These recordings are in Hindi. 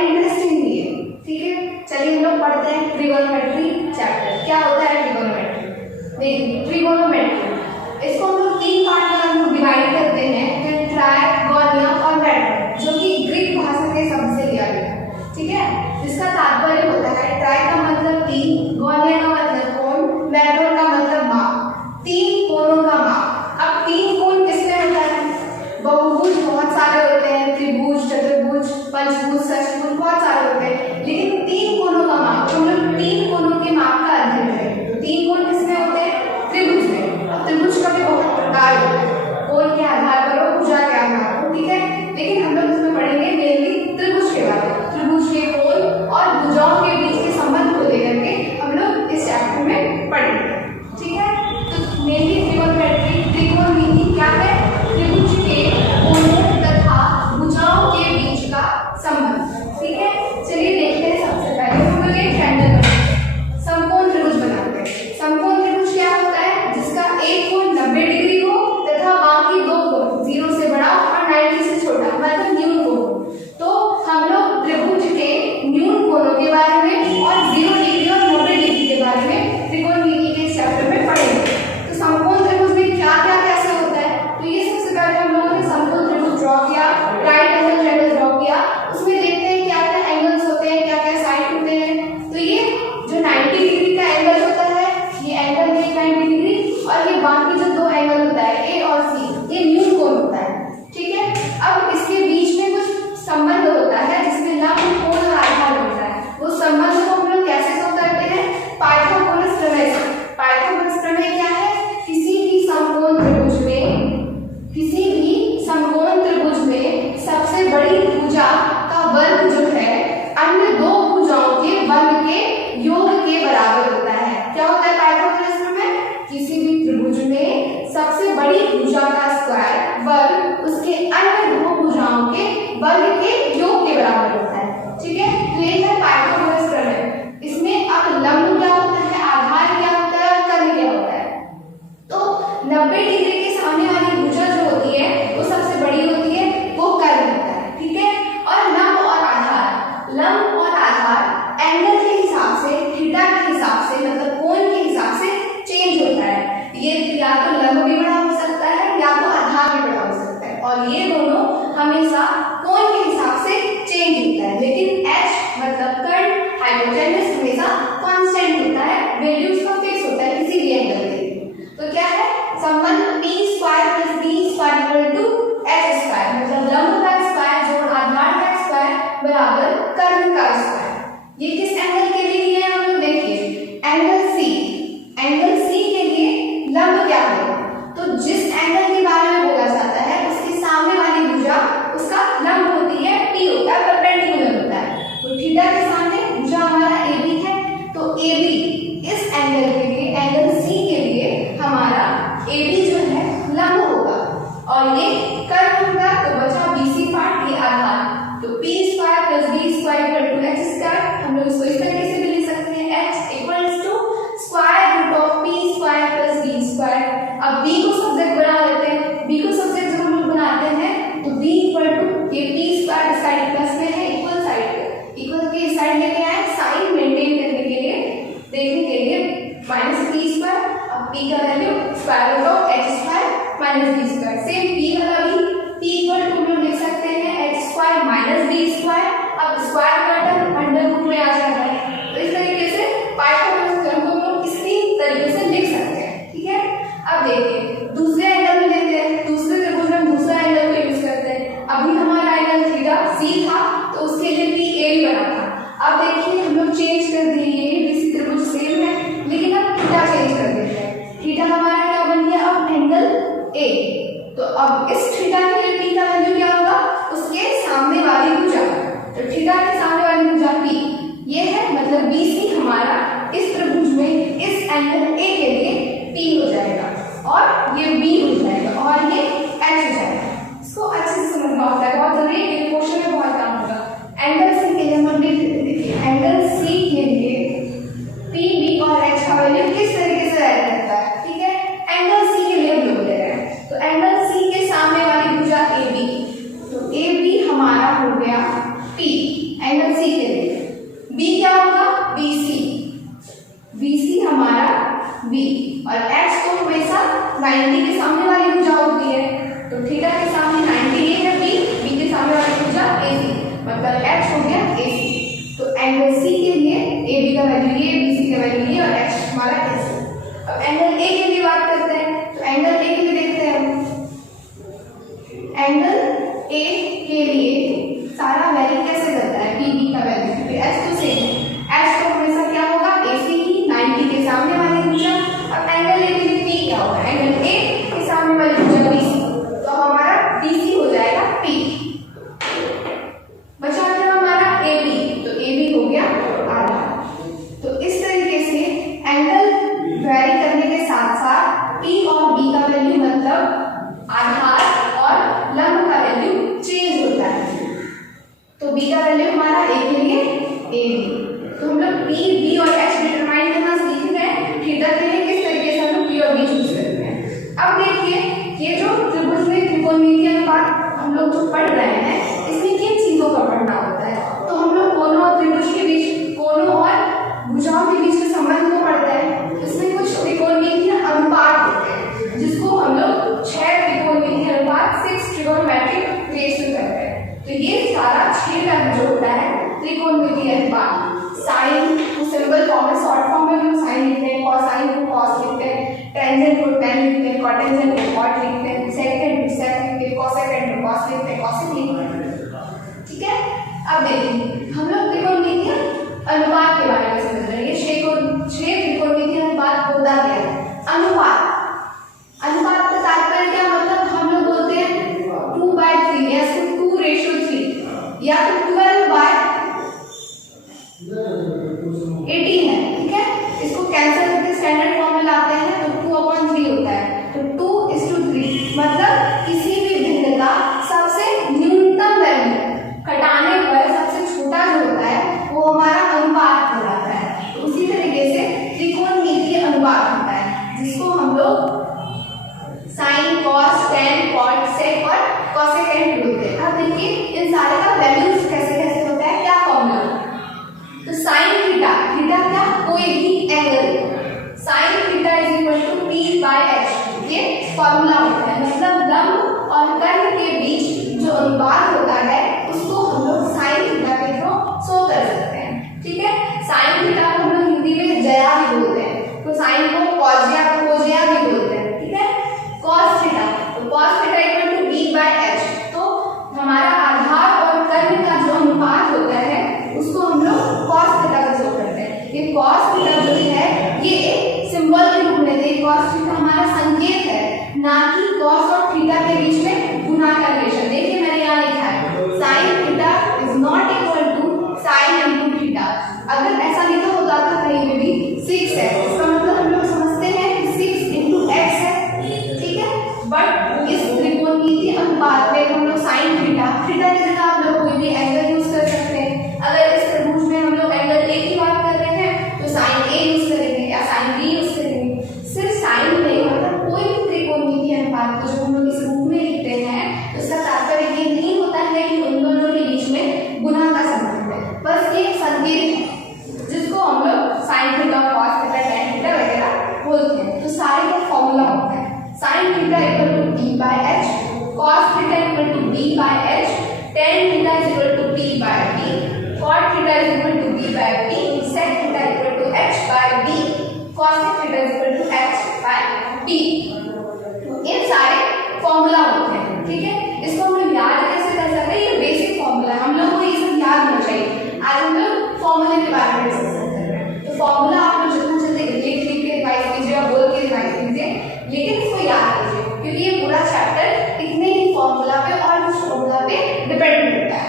इंटरेस्टिंग भी है। ठीक है, चलिए हम लोग पढ़ते हैं ट्रिगोनोमेट्री चैप्टर। क्या होता है ट्रिगोनोमेट्री? देखिए ट्रिगोनोमेट्री इसको हम लोग 3 पार्ट में हम लोग डिवाइड करते हैं, ट्राय, गोनिया और रेटन, जो कि ग्रीक भाषा के शब्द से लिया गया है। ठीक है, इसका तात्पर्य होता है ट्राय का मतलब 3, गोनिया का मतलब कोण, रेटन का मतलब माप, 3 कोणों का माप। अब 3 कोण किसमें होता है? बहुभुज बहुत सारे होते हैं, त्रिभुज, चतुर्भुज, पंचभुज, षष्ठभुज बहुत सारे होते हैं, लेकिन 3 कोणों का माप, हम लोग 3 कोणों के माप का अध्ययन करेंगे। तो 3 कोण किसमें होते हैं? त्रिभुज में। और त्रिभुज का भी बहुत प्रकार होता है, कोण के आधार पर और भुजा के आधार पर। ठीक है, लेकिन हम लोग इसमें पढ़ेंगे मेनली त्रिभुज के बारे में, त्रिभुज के कोण और भुजाओं के बीच के संबंध को लेकर के हम लोग इस चैप्टर में पढ़ेंगे। ठीक है, तो मेनली त्रिगोनोमेट्री, त्रिकोणमिति क्या है? त्रिभुज के कोणों तथा भुजाओं के बीच का संबंध। ठीक है, चलिए देखते हैं। सबसे पहले हम लोग एक ट्रायंगल बनाते हैं, समकोण त्रिभुज बनाते हैं। समकोण त्रिभुज क्या होता है? जिसका एक कोण 90 डिग्री हो तथा बाकी 2 कोण 0 से बड़ा और 90 से छोटा, मतलब न्यून कोण। तो हम लोग त्रिभुज के न्यून कोणों के बारे में और 0 डिग्री और 90 डिग्री के बारे में त्रिकोणमिति के चैप्टर में पढ़ेंगे। तो समकोण त्रिभुज में क्या क्या कैसे होता है? तो ये सबसे पहले हम लोगों ने समकोण त्रिभुज ड्रॉ किया, राइट एंगल ट्रायंगल ड्रॉ किया। उसमें देखते हैं क्या क्या एंगल्स होते हैं, क्या क्या साइड होते हैं। तो ये जो 90 डिग्री का एंगल होता है, ये एंगल है 90 डिग्री, और ये बाकी जो 2 एंगल होता है ए और सी, ये न्यून कोण होता है। ठीक है, अब इसके बीच में कुछ संबंध होता है जिसमें लंब, कोण और आधार होता है। वो संबंध को हम लोग कैसे शो करते हैं? पाइथागोरस प्रमेय से। पाइथागोरस प्रमेय क्या है? किसी भी समकोण त्रिभुज में, किसी भी समकोण त्रिभुज में सबसे बड़ी भुजा का वर्ग जो है अन्य 2 भुजाओं के वर्ग के योग के बराबर होता है। क्या होता है पाइथागोरस प्रमेय? किसी भी त्रिभुज में सबसे बड़ी भुजा का स्क्वायर वर्ग उसके अन्य 2 भुजाओं के वर्ग के योग के बराबर होता है। ठीक है, तो ये है पाइथागोरस प्रमेय। इसमें अब लंब क्या होता है, आधार क्या होता है और कर्ण क्या होता है? तो 90 डिग्री के सामने वाली भुजा जो होती है वो सबसे बड़ी होती है, वो कर्ण होता है। ठीक है, और लंब और आधार, लंब और आधार एंगल के हिसाब से, थीटा के हिसाब से, मतलब कोण के हिसाब से चेंज होता है। ये या तो लंब भी बड़ा हो सकता है या तो आधार भी बड़ा हो सकता है, और ये दोनों हमेशा कोण के हिसाब से चेंज होता है। लेकिन h मतलब कर्ण, हाइपोटेन्यूज हमेशा कांस्टेंट होता है, वैल्यू उसका फिक्स होता है किसी भी एंगल के लिए। तो क्या है संबंध? p square plus b square equal to h square, मतलब लंब का स्क्वायर जोड़ आधार का स्क्वायर बराबर कर्ण का स्क्वायर। ये किस एंगल के लिए दिया है? हम लोग देखिए एंगल c, एंगल c के लिए लंब क्या होगा? तो जिस एंगल के बारे में बोला जाता है उसके सामने वाली भुजा उसका लंब होती है, p होता है, परपेंडिकुलर होता है। तो थीटा के सामने भुजा हमारा ab है, तो ab इस एंगल के लिए, एंगल c के लिए हमारा ab जो है लंब होगा, और ये कर्ण होगा। तो बचा bc पार्ट, ये आधार। तो p square plus b square equal to h square. हम लोग इसको इस तरीके से भी लिख सकते हैं, h equals to square root of p square plus b square. अब b को सब्जेक्ट बना लेते हैं, b को सब्जेक्ट जब हम लोग बनाते हैं तो b इक्वल टू ये p स्क्वायर इस साइड प्लस में है, इक्वल साइड पे, इक्वल के इस साइड लेके आए साइन मेंटेन करने के लिए, देखने के लिए, माइनस p स्क्वायर। अब p का value square root of h square minus b square. Same p वाला भी p इक्वल टू हम लोग लिख सकते हैं h square minus b square. अब स्क्वायर का टर्म अंडर रूट में आ जाता है, तो इस तरीके से पाइथागोरस थ्योरम को हम लोग इसी तरीके से लिख सकते हैं। ठीक है, अब देखिए दूसरे एंगल में लेते हैं, दूसरे त्रिभुज में दूसरा एंगल को यूज करते हैं। अभी हमारा एंगल थीटा c था, तो उसके लिए p a भी बना था। अब देखिए हम लोग चेंज कर दिए, ये बीसी त्रिभुज सेम है, लेकिन अब थीटा चेंज कर देते हैं। थीटा हमारा क्या बन गया? अब एंगल a। तो अब इस थीटा के लिए p का वैल्यू क्या होगा? उसके सामने वाली भुजा, तो थीटा के सामने वाली भुजा p, ये है, मतलब bc हमारा इस त्रिभुज में इस एंगल a के लिए p हो जाएगा, और ये b हो जाएगा, और ये h हो जाएगा। इसको अच्छे से समझना होता है, बहुत जरूरी है, क्वेश्चन में बहुत काम होगा। एंगल c के लिए हम लोग देखिए, एंगल c के लिए p, b और h का वैल्यू किस तरीके से ऐड करता है। ठीक है, एंगल c के लिए हम लोग ले रहे हैं, तो एंगल c के सामने वाली भुजा ab, तो ab हमारा हो गया p, एंगल सी के लिए बी क्या होगा, बी सी हमारा बी, और एच तो हमेशा 90 के सामने वाली भुजा होती है, तो थीटा के सामने 90 ये है बी के सामने वाली भुजा AC, मतलब एच हो गया AC। तो एंगल सी के लिए ए बी का वैल्यू ये, बी सी का वैल्यू ये, और एच हमारा AC। अब एंगल ए के लिए बात करते हैं, तो एंगल ए के लिए देखते हैं एंगल ए के लिए सारा वैल्यू कैसे करता है, पी बी का वैल्यू, फिर एच तो सेम है, एच तो हमेशा क्या होगा AC ही 90 के सामने वाली भुजा। अब एंगल ए के लिए पी क्या होगा, एंगल ए के सामने वाली भुजा BC, तो हमारा BC हो जाएगा P। बचा क्या हमारा AB, तो AB हो गया आधा। तो इस तरीके से एंगल वेरी करने के साथ साथ P और B का वैल्यू मतलब आधार और लंब का वैल्यू चेंज होता है। तो B का वैल्यू हमारा A के लिए AB। तो हम लोग P, B और H डिटरमाइन करना सीख गए, थीटा के लिए किस तरीके से हम लोग P और B चूज करते हैं। अब देखिए ये जो त्रिभुज में त्रिकोणमितीय अनुपात हम लोग जो पढ़ रहे हैं, इसमें किन चीजों का पढ़ना होता है, तो हम लोग कोनों और त्रिभुज के बीच, कोनों और भुजाओं के बीच के संबंध को पढ़ते हैं। इसमें कुछ त्रिकोणमितीय अनुपात होते हैं जिसको हम लोग 6 त्रिकोणमितीय अनुपात 6 ट्रिगोनोमेट्रिक रेशियो कहते हैं। तो ये सारा 6 का जो होता है त्रिकोणमितीय अनुपात, साइन को सिंबल फॉर्म में, शॉर्ट फॉर्म में भी साइन लिखते हैं, कोसाइन को कॉस लिखते हैं, टेंजेंट को टेन लिखते हैं, कॉटेंजेंट को कॉट लिखते हैं, सेकेंड को सेक लिखते हैं, कोसेकेंड को कॉस लिखते हैं, कॉसेक लिखते हैं। ठीक है, अब देखिए हम लोग त्रिकोणमितीय अनुपात के बारे में समझ रहे हैं। 6 त्रिकोणमितीय अनुपात होता क्या है, अनुपात का तात्पर्य क्या, मतलब हम लोग बोलते हैं 2/3 या 2:3 या तो 12/18 है। ठीक है, इसको कैंसिल करके स्टैंडर्ड फॉर्म में लाते हैं तो 2/3 होता है, तो 2:3 मतलब किसी भी भिन्न का सबसे न्यूनतम वैल्यू घटाने पर सबसे छोटा जो होता है वो हमारा अनुपात हो जाता है। तो उसी तरीके से त्रिकोणमितीय अनुपात होता है जिसको हम लोग साइन, कॉस, टेन, कॉट, सेक और कोसेकेंट बोलते हैं। अब देखिए इन सारे का वैल्यूज कैसे कैसे होता है, क्या फॉर्मूला, तो साइन थीटा, थीटा क्या, कोई भी angle, sine theta is equal to P/H, ये फॉर्मूला होता है। मतलब लंब और कर्ण के बीच जो अनुपात होता है उसको हम लोग साइन थीटा के थ्रू शो कर सकते हैं। ठीक है, साइन थीटा को हम लोग हिंदी में जया भी बोलते हैं, तो साइन को कोजिया भी बोलते हैं। ठीक है, कॉस थीटा, तो cos theta equal to B/H, तो हमारा आधार और कर्ण का जो अनुपात होता है उसको हम लोग कॉस थीटा का शो करते हैं। ये कॉस थीटा जो है ये एक सिंबल के रूप में, देखिए कॉस थीटा हमारा संकेत है, ना कि कॉस और थीटा के बीच में गुणा का रिलेशन। देखिए मैंने यहाँ लिखा है sine theta is not equal to sine into theta. अगर ऐसा लिखा होता था कहीं पे भी 6 है, इसका मतलब हम लोग समझते हैं कि 6 × x है। ठीक है, बट इस त्रिकोणमितीय अनुपात में हम लोग साइन थीटा की जगह आप लोग कोई भी एंगल यूज कर सकते हैं। अगर इस त्रिभुज में हम लोग एंगल A की बात कर रहे हैं तो साइन A यूज करेंगे या साइन B यूज करेंगे। सिर्फ साइन नहीं, मतलब कोई भी त्रिकोणमितीय अनुपात को जब हम लोग इस रूप में लिखते हैं तो इसका तात्पर्य ये नहीं होता है कि उन दोनों के बीच में गुणा का संबंध है, बस एक संकेत है जिसको हम लोग sine theta, cos theta, tan theta वगैरह बोलते हैं। तो सारे का फॉर्मूला होता है sine theta equal to P/H, cos theta equal to B/H, tan theta is equal to P/B, cot theta is equal to B/B, sec theta equal to H/B, cosec theta is equal to H/B। ये सारे फॉर्मूला होते हैं। ठीक है, इसको हम लोग याद कैसे कर सकते हैं, ये बेसिक फॉर्मूला है, हम लोग को ये सब याद होना चाहिए। आज हम लोग फॉर्मूले के बारे में डिस्कस कर रहे हैं, तो फॉर्मूला आप लोग जितना जल्दी लिख के रिवाइज कीजिए और बोल के रिवाइज कीजिए, लेकिन इसको याद कीजिए क्योंकि ये पूरा चैप्टर इतने ही फॉर्मूला पे और कुछ फॉर्मूला पे डिपेंड करता है,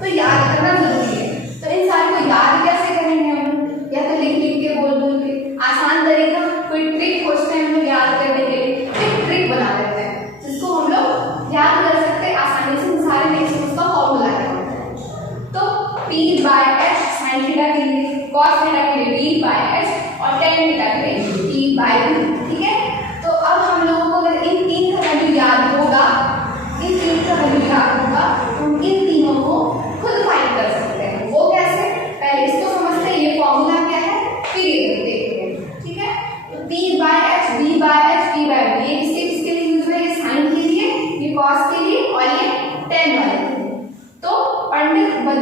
तो याद करना जरूरी है। तो इन सारे को याद कैसे करेंगे हम लोग, या तो लिख के बोल के, आसान तरीका कोई ट्रिक खोजते हैं हम लोग याद करने के लिए, एक ट्रिक बना लेते हैं जिसको हम लोग याद कर सकते हैं आसानी से। इन सारे रिलेशंस का फॉर्मूला क्या होता है, तो P/H साइन थीटा के लिए, कॉस थीटा के लिए B/H और टेन थीटा के लिए P/B। ठीक है, तो अब हम लोगों को अगर इन तीन का वैल्यू याद होगा, इन तीन का वैल्यू याद होगा तो हम इन तीनों को खुद फाइंड कर सकते हैं। वो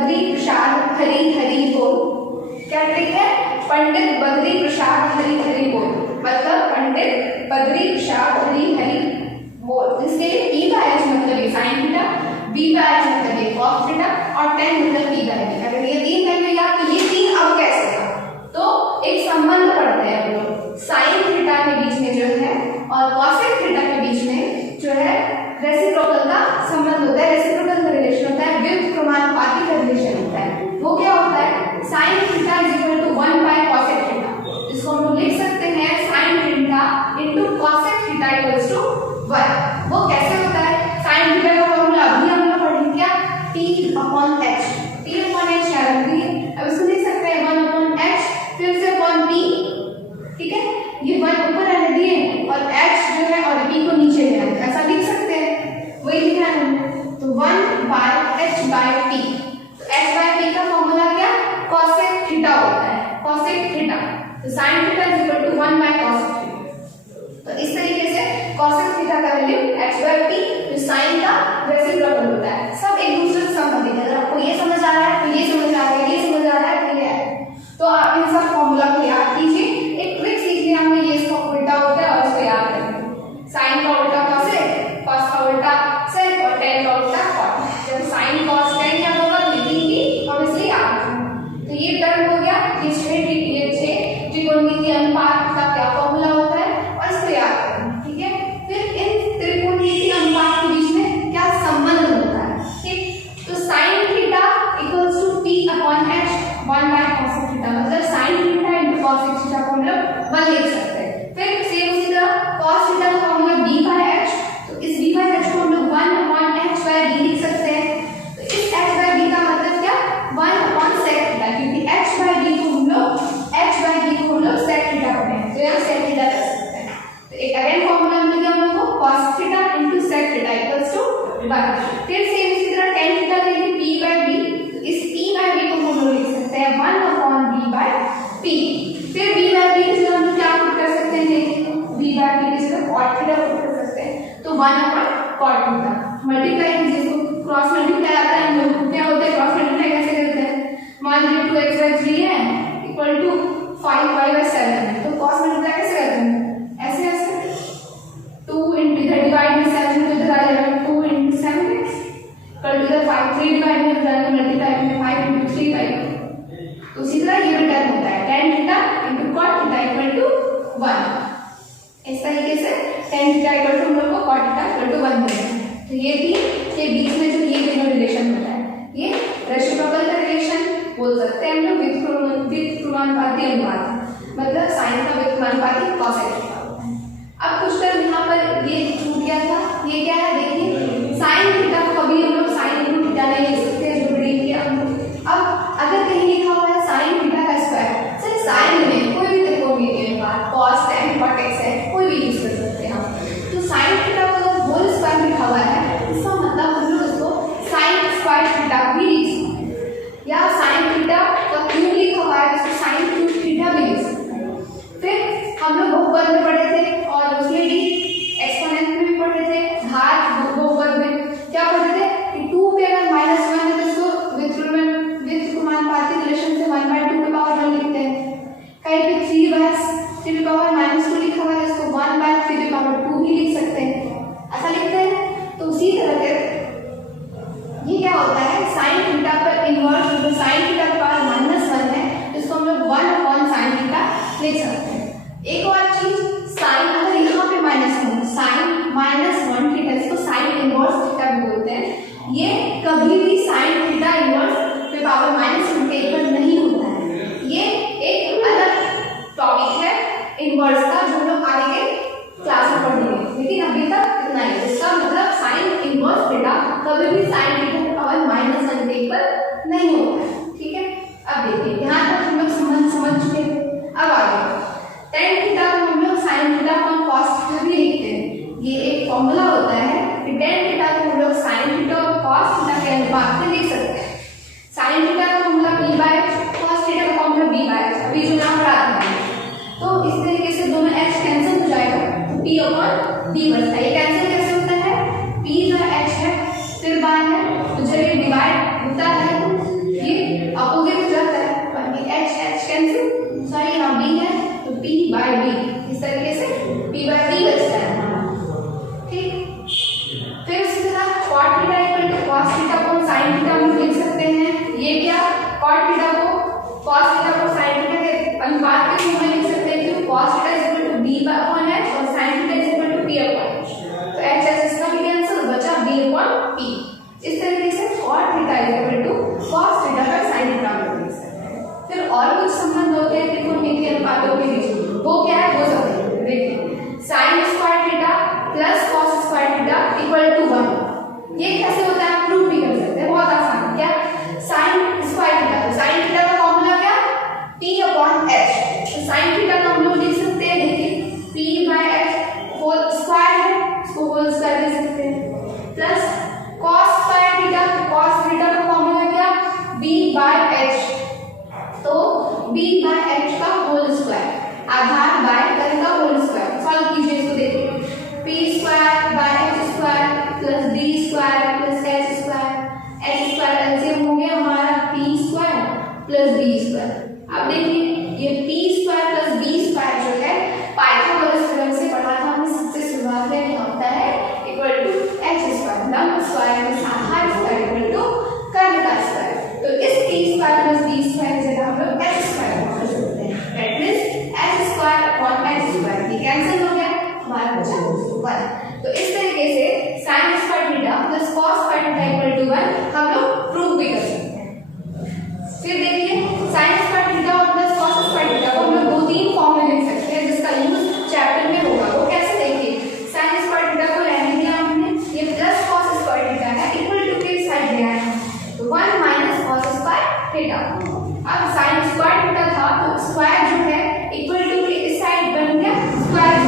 बद्री प्रसाद हरी हरी बोल। क्या ट्रिक है? पंडित बद्री प्रसाद हरी हरी बोल, मतलब पंडित बद्री प्रसाद हरी हरी बोल। इसके लिए पी बाय एच मतलब ये sine theta, B by H मतलब ये कॉस थीटा और टेन मतलब पी बाय बी। अगर ये तीन वैल्यू याद, तो ये तीन अब कैसे है? तो एक संबंध पढ़ते हैं हम लोग, साइन थीटा के बीच में जो है और कॉसेक थीटा के बीच में जो है रेसिप्रोकल का संबंध होता है, रेसिप्रोकल का रिलेशन होता है, व्युत्क्रमानुपाती का रिलेशन होता है। वो क्या होता है? Sine theta is equal to 1 by cosec theta. इसको हम लोग लिख सकते हैं sine theta into cosec theta equals to 1। वो कैसे होता है? साइन थीटा का फॉर्मूला अभी हम लोग पढ़ेंगे, क्या? t upon h। t upon h क्या रखती है? अब इसको लिख सकते हैं 1 अपॉन h फिर से अपॉन p, ठीक है? ये 1 ऊपर रहने दिए और h जो है और p को नीचे ले आए, ऐसा लिख सकते हैं, वही लिखना है हमने। तो 1 बाय h बाय p। तो h बाय p का फॉर्मूला क्या? कॉसेक थीटा होता है, कॉसेक थीटा। तो sine theta is equal to 1 by cosec theta. तो इस तरीके से कॉसेक थीटा का वैल्यू h बाय p जो साइन का रेसिप्रोकल होता है। सब एक दूसरे से संबंधित है। अगर आपको ये समझ आ रहा है तो ये समझ आ रहा है, ये समझ आ रहा है तो ये है। तो आप इन सब फॉर्मूला को याद कीजिए। एक ट्रिक सीख लिया हमने, ये इसका उल्टा होता है और इसको याद करेंगे। साइन का उल्टा कॉसेक, कॉस का उल्टा सेक और टेन का उल्टा कॉट। जब साइन कॉस टेन क्या होगा? लिखेंगे और इसलिए याद करेंगे। तो ये टर्म हो गया, ये छह त्रिकोणमितीय अनुपात का क्या फॉर्मूला होता है और इसको याद करेंगे, ठीक है? फिर इन त्रिकोणमितीय अनुपात के बीच में क्या संबंध होता है, ठीक? तो sine theta equals to p upon h 1 by cosec theta, मतलब sine theta into cosec theta को हम लोग 1 लिख सकते हैं। फिर सेम उसी तरह कॉस थीटा का फॉर्मूला b बाय h, तो इस b बाय h को हम लोग 1 अपॉन h बाय b लिख सकते हैं। तो इस h बाय b का मतलब क्या? 1 अपॉन सेक थीटा, क्योंकि h बाय b को हम लोग सेक थीटा पढ़े हैं, तो यहाँ सेक थीटा कर सकते हैं। तो एक अगेन फॉर्मूला मिल गया हम लोग को, cos theta into sec theta equals to 1। फिर सेम इसी तरह tan थीटा के लिए p बाय b, तो इस p बाय b को हम लोग लिख सकते हैं 1 अपॉन b बाय p। फिर b बाय b की जगह हम लोग क्या पुट कर सकते हैं? b बाय b की जगह cot थीटा पुट कर सकते हैं, तो 1 अपॉन cot थीटा। मल्टीप्लाई कीजिए, इसको क्रॉस मल्टीप्लाई आता है हम लोग, क्या होता है क्रॉस मल्टीप्लाई कैसे करते हैं? मान लीजिए 2x बाय 3 है इक्वल टू 5y बाय 7 है, तो क्रॉस मल्टीप्लाई कैसे करते हैं? ऐसे ऐसे 2 into इधर डिवाइड में 7 तो इधर आ जाएगा 2 into 7 इक्वल टू इधर 5, 3 डिवाइड में इधर मल्टीप्लाई में 5 into 3 बाय। तो इसी तरह ये भी टर्म होता है tan theta into cot theta equal to 1। इस तरीके से tan थीटा इक्वल टू हम लोग को cot थीटा इक्वल टू 1 मिलता है। तो ये तीन के बीच में जो ये तीनों रिलेशन होता है, ये रेसिप्रोकल का रिलेशन बोल सकते हैं हम लोग, व्युत्क्रमानुपाती अनुपात, मतलब साइन का व्युत्क्रमानुपाती कॉसेक थीटा होता है। अब कुछ टर्म यहाँ पर ये छूट गया था, ये क्या है? देखिए साइन थीटा को कभी हम लोग साइन इनटू थीटा नहीं लिख सकते, जो रीड किया हम लोग। अब अगर कहीं लिखा हुआ है साइन थीटा का स्क्वायर, सिर्फ साइन में कोई भी त्रिकोणमितीय अनुपात cos tan cot x है, कोई भी यूज कर सकते हैं हम। तो साइन थीटा को अगर होल स्क्वायर लिखा हुआ है, इसका मतलब हम लोग इसको साइन स्क्वायर थीटा भी लिख सकते हैं, या साइन थीटा का क्यूब लिखा हुआ है इसको साइन क्यूब थीटा भी लिख सकते हैं। फिर हम लोग बहुपद में पढ़े थे और उसमें भी एक्सपोनेंट में भी पढ़े थे, घात बहुपद में क्या पढ़े थे कि 2 पे अगर -1 है तो इसको व्युत्क्रमानुपाती रिलेशन से 1 बाय 2 के पावर 1 लिखते हैं। कहीं पे 3 बाय 3 पावर -2 लिखा हुआ है, इसको 1 बाय 3 के पावर 2 भी लिख सकते हैं, ऐसा लिखते हैं। तो उसी तरह से ये क्या होता है, साइन थीटा पर इनवर्स, जो साइन थीटा के पावर -1 है, इसको हम लोग 1 अपॉन साइन थीटा लिख सकते हैं। एक और चीज, साइन अगर यहाँ पे -1, साइन -1 थीटा, इसको साइन इनवर्स थीटा भी बोलते हैं। ये कभी भी साइन थीटा इनवर्स पे पावर -1 के इक्वल नहीं होता है। ये एक अलग टॉपिक है इनवर्स का, जो हम लोग आगे के क्लास में पढ़ेंगे, लेकिन अभी तक इतना ही। इसका मतलब साइन इनवर्स थीटा कभी भी साइन थीटा के पावर -1 के इक्वल नहीं होता है, ठीक है? अब देखिए यहाँ तक हम लोग समझ चुके हैं। अब आगे tan थीटा को हम लोग sin theta upon cos theta भी लिखते हैं। ये एक फॉर्मूला होता है कि tan थीटा को हम लोग sin थीटा और cos थीटा के अनुपात में लिख सकते हैं। sin थीटा का formula p by cos theta का फॉर्मूला b बाय, अभी जो नाम पढ़ा था, तो इस तरीके से दोनों h कैंसिल हो जाएगा, तो p अपॉन b बचता है। ये कैंसिल कैसे होता है? p जो h है फिर बाय है, तो जब ये डिवाइड होता है theta is equal to cos theta का sin थीटा में लिख सकते हैं। फिर और कुछ संबंध होते हैं त्रिकोणमिति अनुपातों के बीच, वो क्या है वो सब देखिए। sin square theta plus cos square theta equal to 1, ये कैसे होता है प्रूव भी कर सकते हैं, बहुत आसान। क्या sin स्क्वायर थीटा, तो sin थीटा का फॉर्मूला क्या p/h, तो sin थीटा का हम लोग लिख सकते हैं देखिए p/h होल स्क्वायर है, इसको होल स्क्वायर लिख सकते हैं, plus cos square theta, cos theta का फॉर्मूला क्या b/h, तो b/h का होल स्क्वायर, आधार बाय कर्ण का होल स्क्वायर। सॉल्व कीजिए इसको देखिए, p²/h² plus d² plus h² LCM हो गया हमारा p² प्लस d²। अब देखिए ये p² प्लस b² जो है पाइथागोरस थ्योरम से पढ़ा था हमने सबसे शुरुआत में, क्या होता है इक्वल टू h², लंब स्क्वायर में आधार स्क्वायर इक्वल टू कर्ण का स्क्वायर। तो इस p² प्लस d² की जगह हम लोग h² लिख सकते हैं, दैट मींस h² ये कैंसिल हो गया, हमारा बचा 1। तो इस तरीके से sin square theta plus cos square theta equal to 1 हम लोग प्रूव भी कर सकते हैं। फिर देखिए sin स्क्वायर थीटा और प्लस cos स्क्वायर थीटा को हम लोग दो तीन फॉर्म में लिख सकते हैं, जिसका यूज चैप्टर में होगा। वो कैसे देखिए, sin स्क्वायर थीटा को रहने दिया हमने, ये प्लस cos स्क्वायर थीटा है, इक्वल टू के साइड दिया है तो 1 माइनस cos स्क्वायर थीटा। अब sin स्क्वायर थीटा था तो स्क्वायर जो है इक्वल टू के इस साइड बन गया स्क्वायर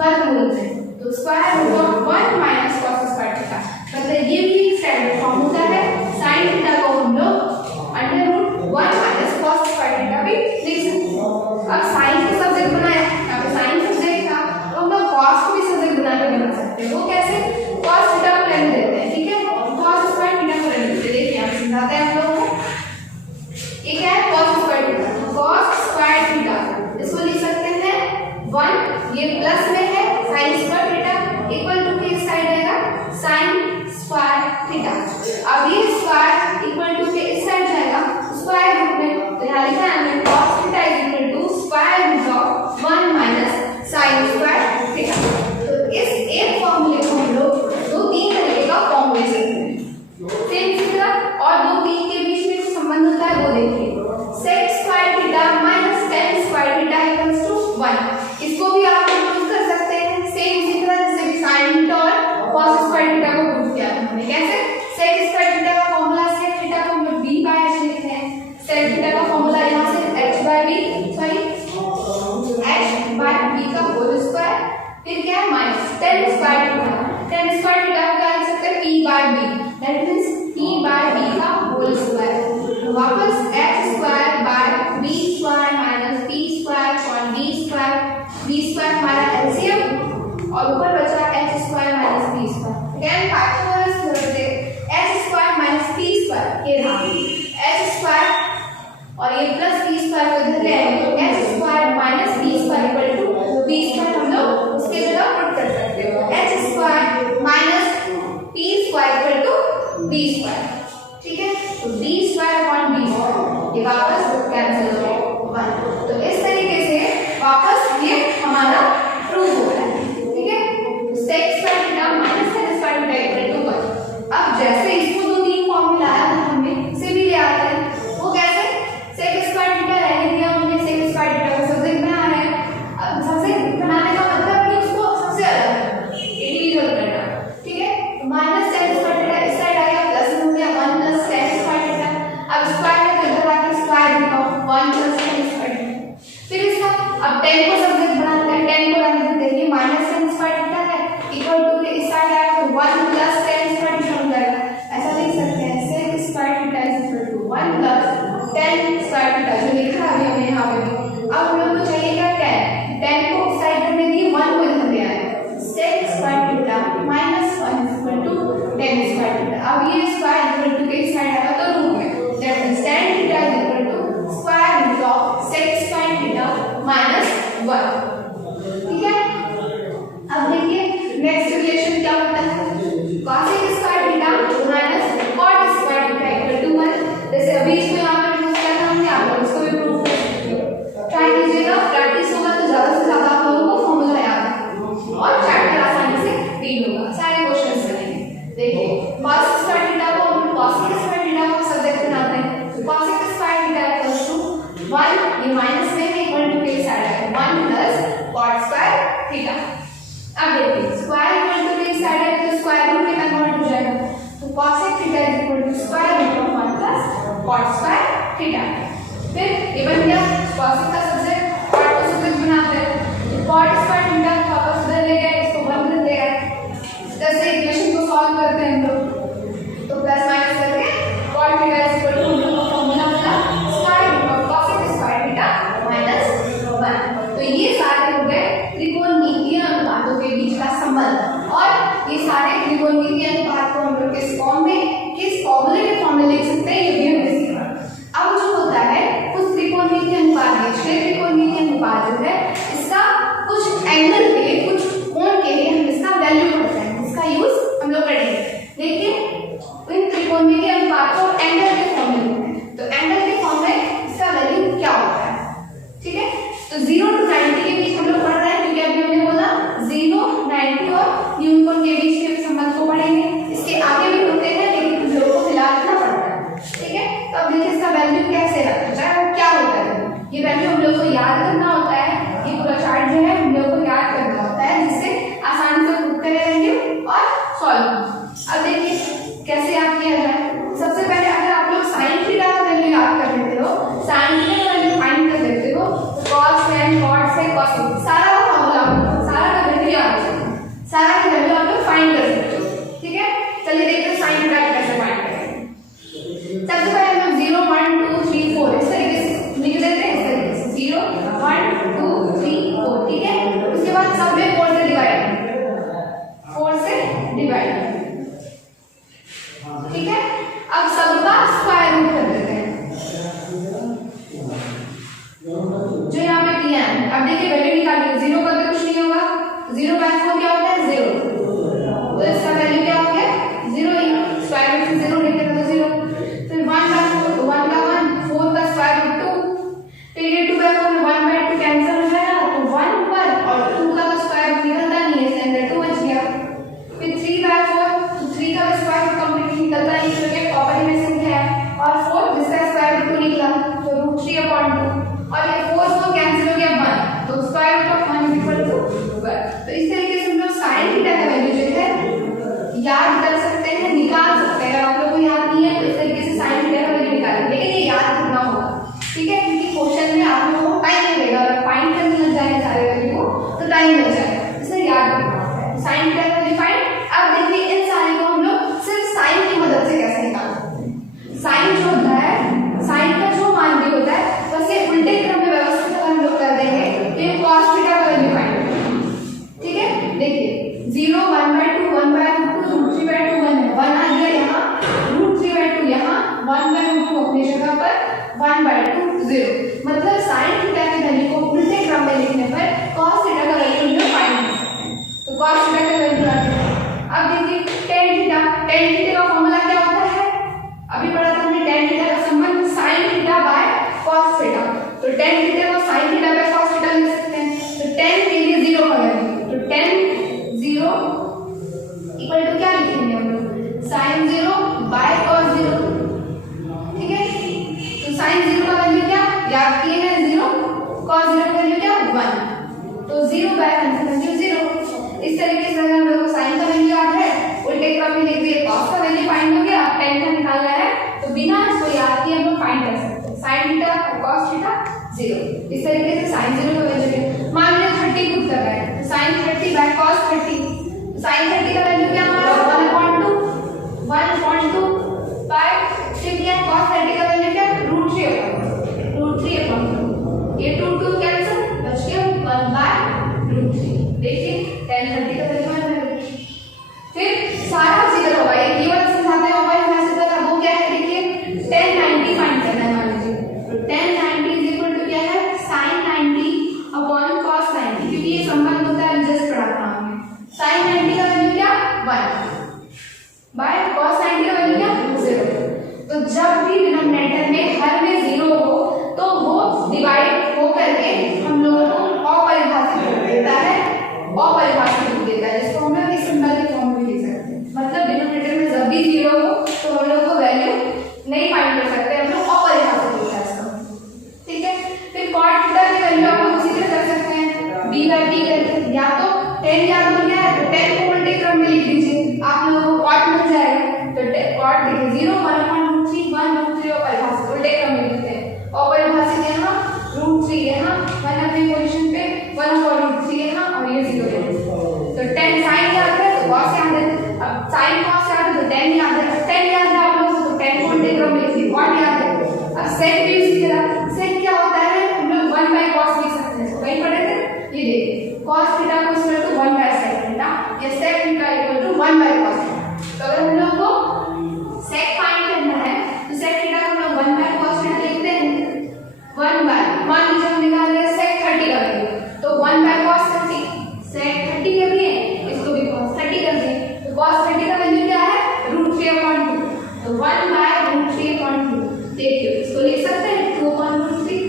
वर्गमूल में, तो square root of 1 minus cos square theta, मतलब ये भी स्टैंडर्ड फॉर्म होता है। sin थीटा को हम लोग under root 1 minus cos square theta भी लिख सकते हैं। अब sin का सब्जेक्ट बनाया, यहाँ पे sin सब्जेक्ट था तो हम लोग cos को भी सब्जेक्ट बना के बना सकते हैं। वो कैसे, cos थीटा को रहने देते हैं, ठीक है, cos स्क्वायर थीटा को रहने देते हैं। देखिए यहाँ पे समझाते हैं हम लोगों को, ये क्या है cos square theta, cos square theta इसको लिख सकते हैं 1, ये प्लस में है sin square theta equal to के साइड आएगा sin स्क्वायर थीटा। अब ये स्क्वायर इक्वल टू के इस साइड जाएगा स्क्वायर रूट में, तो यहाँ लिखा है हमने cos theta is equal to square root of 1 minus sin square theta. तो इस एक फॉर्मूले को हम लोग दो तीन तरीके का फॉर्म ले सकते हैं। फिर इसी तरह और दो तीन के बीच में संबंध होता है वो देखिए, sec square theta minus tan square theta equals to 1, इसको भी आप यूज कर सकते हैं सेम इसी तरह जैसे sin थीटा और cos स्क्वायर थीटा को प्रूव किया था हमने। कैसे, sec स्क्वायर थीटा का फॉर्मूला sec थीटा को हम लोग b/h लिखते हैं, sec थीटा का फॉर्मूला यहां से h/b का होल स्क्वायर, फिर क्या है minus tan square theta, tan square theta को क्या लिख सकते हैं p/b, दैट मींस p/b का होल स्क्वायर। वापस h² by b square minus p square और b स्क्वायर हमारा एलसीएम और ऊपर बचा h² minus p square. Again Pythagoras theorem से h² माइनस p स्क्वायर, ये रहा h² और ये प्लस p स्क्वायर को इधर ले आएंगे तो h² minus p square equal to b square हम लोग उसके जगह पुट कर सकते हैं, h² minus p square equal to b square, ठीक है। तो b square upon b square ये वापस कैंसिल हो जाएगा 1। तो इस तरीके से वापस ये हमारा प्रूव हो रहा है, ठीक है। sec square theta minus tan square theta equal to 1। अब जैसे इसको दो तीन फॉर्म में लाया था हमने, इसे भी ले आते हैं। वो कैसे, sec स्क्वायर थीटा रहने दिया हमने, sec स्क्वायर थीटा को सब्जेक्ट बना रहे हैं। अब सब्जेक्ट बनाने का मतलब कि उसको सबसे अलग इंडिविजुअल करना, ठीक है। तो माइनस tan स्क्वायर थीटा इस साइड आ गया, प्लस हो गया 1 प्लस tan स्क्वायर थीटा, अब स्क्वायर है तो इधर आके square root of 1 plus tan square theta. फिर इसका अब tan को सब्जेक्ट बनाते हैं, tan को रहने देते हैं, माइनस tan स्क्वायर थीटा है इक्वल टू के इस साइड आया तो 1 प्लस tan स्क्वायर थीटा हो जाएगा। ऐसा लिख सकते हैं sec square theta is equal to 1 plus tan square theta, जो लिखा है अभी हमने यहाँ पे भी। अब हम लोग को चाहिए क्या, tan को इस साइड करने दिए, 1 को इधर ले आए, sec square theta minus 1 is equal to tan square theta. अब ये स्क्वायर इक्वल टू के इस साइड आया तो रूट में, that means tan theta is equal to square root of sec square theta minus 1। Theta. फिर ये बन गया cos का सब्जेक्ट, कॉट को सब्जेक्ट बनाते हैं, कॉट स्क्वायर थीटा को वापस उधर ले गए, इसको 1 कर दिया। जैसे इक्वेशन को सॉल्व करते हैं हम लोग, तो प्लस माइनस करके cot theta is equal to हम लोग का फॉर्मूला होगा square root of cos square theta minus 1। तो ये सारे हो गए त्रिकोणमितीय अनुपातों के बीच का संबंध, और ये सारे त्रिकोणमितीय अनुपात को हम लोग किस फॉर्म में, किस फॉर्मूले के फॉर्म में लिख सकते हैं, ये भी हमने सीखा। अब जो होता है उस त्रिकोणमितीय अनुपात में, क्षेत्र त्रिकोणमितीय अनुपात जो है इसका कुछ एंगल के लिए, कुछ कोण के लिए हम इसका वैल्यू करते हैं, इसका यूज हम लोग करेंगे। लेकिन इन त्रिकोणमितीय अनुपात को एंगल के फॉर्म में लिखते हैं, तो एंगल के फॉर्म में इसका वैल्यू क्या होता है, ठीक है। तो 0 to 90 के बीच हम लोग पढ़ रहे हैं, क्योंकि अभी हमने बोला 0, 90 और न्यूनकोण के बीच के संबंध को पढ़ेंगे। इसके आगे भी होते हैं, लेकिन हम लोगों को फिलहाल रखना पड़ता है, ठीक है। तो अब देखिए इसका वैल्यू कैसे रखा जाए और क्या होता है। ये वैल्यू हम लोग को याद करना होता है, ये पूरा चार्ट जो है हम लोग को याद करना होता है, जिससे आसानी से पुट करें वैल्यू और सॉल्व। अब देखिए कैसे याद किया जाए। सबसे पहले अगर आप लोग साइन थीटा का वैल्यू याद कर लेते हो, साइन थीटा का वैल्यू फाइंड कर लेते हो, cos tan cot से cos, सारा का फॉर्मूला, सारा का वैल्यू याद है, सारा का वैल्यू आप लोग फाइंड कर सकते हो, ठीक है। चलिए देखते हैं साइन थीटा कैसे फाइंड करेंगे। सबसे पहले हम लोग 0, 1, 2, 3, 4 इस तरीके से लिख देते हैं, इस तरीके से 0, 1, 2, 3, 4, ठीक है। उसके बाद सब में 4 से डिवाइड, 4 से डिवाइड, ठीक है। अब सबका स्क्वायर रूट कर देते हैं, जो यहाँ पे दिया है। अब देखिए वैल्यू निकालिए, 0 करके कुछ नहीं होगा, 0/4 क्या होता है 0, तो इसका वैल्यू क्या हो गया 0 ही, स्क्वायर रूट से 0 लिखते हैं तो 0। फिर 1/4, 1 का 1, 4 का स्क्वायर रूट 2, फिर ये 2/4 में 1/2 कैंसिल हो जाएगा, तो 1 1 और 2 का स्क्वायर रूट निकलता नहीं है, इसके अंदर 2 बच गया। फिर 3/4, तो 3 का स्क्वायर रूट कंप्लीटली निकलता नहीं, क्योंकि प्रॉपर्टी में संख्या है, और 4 जिसका स्क्वायर रूट 2 निकला, तो √3/2, और ये 4 कैंसिल हो गया 1, तो स्क्वायर रूट ऑफ 1 = 1। तो इस तरीके से हम लोग साइन थीटा का वैल्यू जो है याद कर सकते हैं, निकाल सकते हैं। अगर आप लोगों को याद नहीं है तो इस तरीके से साइन थीटा का वैल्यू निकालेंगे, लेकिन ये याद करना होगा, ठीक है, क्योंकि क्वेश्चन में आप लोगों को टाइम लगेगा, अगर फाइंड करने लग जाए सारे वैल्यू को तो टाइम लग जाएगा, इसलिए याद रखना होता है। साइन थीटा का वैल्यू फाइंड। अब देखिए इन सारे को हम लोग सिर्फ साइन की मदद से कैसे निकाल सकते हैं। साइन जो होता है, साइन का जो मान भी होता है बस ये उल्टे क्रम में व्यवस्थित हम लोग कर देंगे, फिर cos थीटा का वैल्यू फाइंड करेंगे, ठीक है। देखिए 0, 1/2, 1/2, √3/2 1 है, 1 आ गया यहाँ, √3/2 यहाँ, 1/2 अपनी जगह पर, 1/2 0, मतलब साइन थीटा की वैल्यू को उल्टे क्रम में लिखने पर cos थीटा का वैल्यू हम लोग फाइंड कर सकते हैं। तो cos थीटा का वैल्यू आ गया। अब देखिए tan थीटा, tan थीटा का फॉर्मूला क्या होता है, अभी पढ़ा था हमने tan थीटा का संबंध sin theta by cos theta, तो tan थीटा को sin theta by cos theta लिख सकते हैं। तो tan के लिए 0 का वैल्यू, तो tan 0 इक्वल टू क्या लिखेंगे हम लोग, sin 0 बाय cos 0, ठीक है। तो sin 0 का वैल्यू क्या याद किए हैं 0, cos 0 का वैल्यू क्या 1, तो 0 बाय 1 का वैल्यू 0। इस तरीके से अगर हम लोग को sin का वैल्यू याद है, उल्टे क्रम में लिख दिए, cos का वैल्यू फाइंड हो गया, tan का निकालना है, तो बिना इसको याद किए हम लोग फाइंड कर सकते हैं। sin थीटा और cos थीटा 0, इस तरीके से sin 0 का वैल्यू है। मान लीजिए 30 पुट कर रहा है, तो sin 30 बाय cos 30, sin 30 का वैल्यू क्या हमारा 1/2 बाय, फिर क्या cos 30 का वैल्यू क्या √3/2, ये 2 2 कैंसिल, बच गया 1/√3। देखिए tan 30 का वैल्यू है, फिर सारा इधर होगा, ये केवल समझाते हो भाई वैसे तो वो क्या है, देखिए tan 90 फाइंड करना है मान लीजिए, तो tan 90 इक्वल टू क्या है sin 90 अपॉन cos 90, क्योंकि ये संबंध होता है जस्ट पढ़ा था हमने। sin 90 का वैल्यू क्या 1 बाय cos 90 का वैल्यू क्या 0। तो जब भी डिनोमिनेटर में हर में 0 हो तो वो डिवाइड हो करके हम लोगों को अपरिभाषित कर देता है, अपरिभाषित कर देता है, जिसको हम लोग इस सिंबल के फॉर्म में लिख सकते हैं। मतलब डिनोमिनेटर में जब भी 0 हो तो हम लोग को वैल्यू नहीं फाइंड कर सकते, हम लोग अपरिभाषित होता है इसका, ठीक है। फिर cot थीटा की वैल्यू आप लोग उसी तरह कर सकते हैं, b/t करके, या तो tan याद हो गया है तो tan को उल्टे क्रम में लिख लीजिए, आप लोगों को cot मिल जाएगा। तो cot देखिए 0 1/√3 1/√3 और परिभाषित उल्टे क्रम में लिखते हैं, पॉइंट याद है। अब सेक भी उसी तरह, सेक क्या होता है हम लोग 1 बाय कॉस लिख सकते हैं, इसको कहीं पढ़े थे, ये देखिए कॉस थीटा को equal to 1 by sec theta या sec theta equal to 1 by cos theta. तो अगर हम लोग को सेक फाइंड करना है तो सेक थीटा को हम लोग 1 बाय कॉस थीटा लिखते हैं, 1 बाय, मान लीजिए हम निकाल लिया सेक 30 का वैल्यू, तो 1 बाय कॉस 30, सेक 30 का भी है, इसको भी कॉस 30 कर दें, तो कॉस 30 का वैल्यू क्या है √3/2, तो 1 बाय √3/2, देखिए इसको लिख सकते हैं 2/3।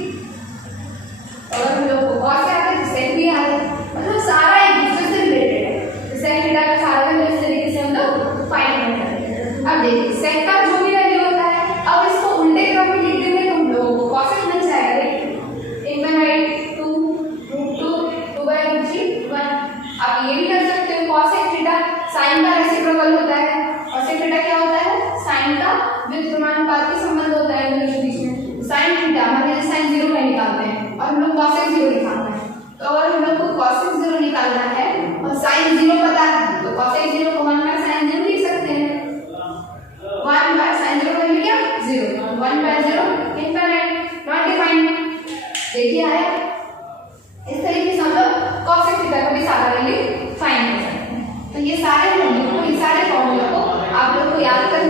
और हम लोग को कॉस क्या आता है, सेक भी आता है, मतलब सारा एक दूसरे से रिलेटेड है। सेक थीटा का सारा वैल्यू इस तरीके से हम लोग फाइंड करते हैं। अब देखिए सेक का जो भी वैल्यू होता है, अब इसको उल्टे क्रम में लिख देंगे तो हम लोगों को कॉसेक मिल जाएगा। एक में राइट 2/√3/1। आप ये भी कर सकते हो कॉसेक थीटा साइन का रेसिप्रोकल होता है, कॉसेक थीटा क्या होता है साइन का व्युत्क्रमानुपाती के संबंध होता है दोनों के बीच में। साइन थीटा मतलब साइन 0 नहीं निकालते हैं और हम लोग कॉसेक 0 निकालते हैं, तो अगर हम लोग को कॉसेक 0 निकालना है और साइन 0 पता है तो कॉसेक 0 को 1 बाय साइन 0 लिख सकते हैं। 1 बाय साइन 0 वैल्यू क्या 0, 1 बाय 0 इनफाइनाइट नॉट डिफाइंड। देखिए आया, इस तरीके से हम लोग कॉसेक थीटा का भी सारा वैल्यू फाइंड कर सकते हैं। तो ये सारे वैल्यू को, ये सारे फॉर्मूला को आप लोग को याद करना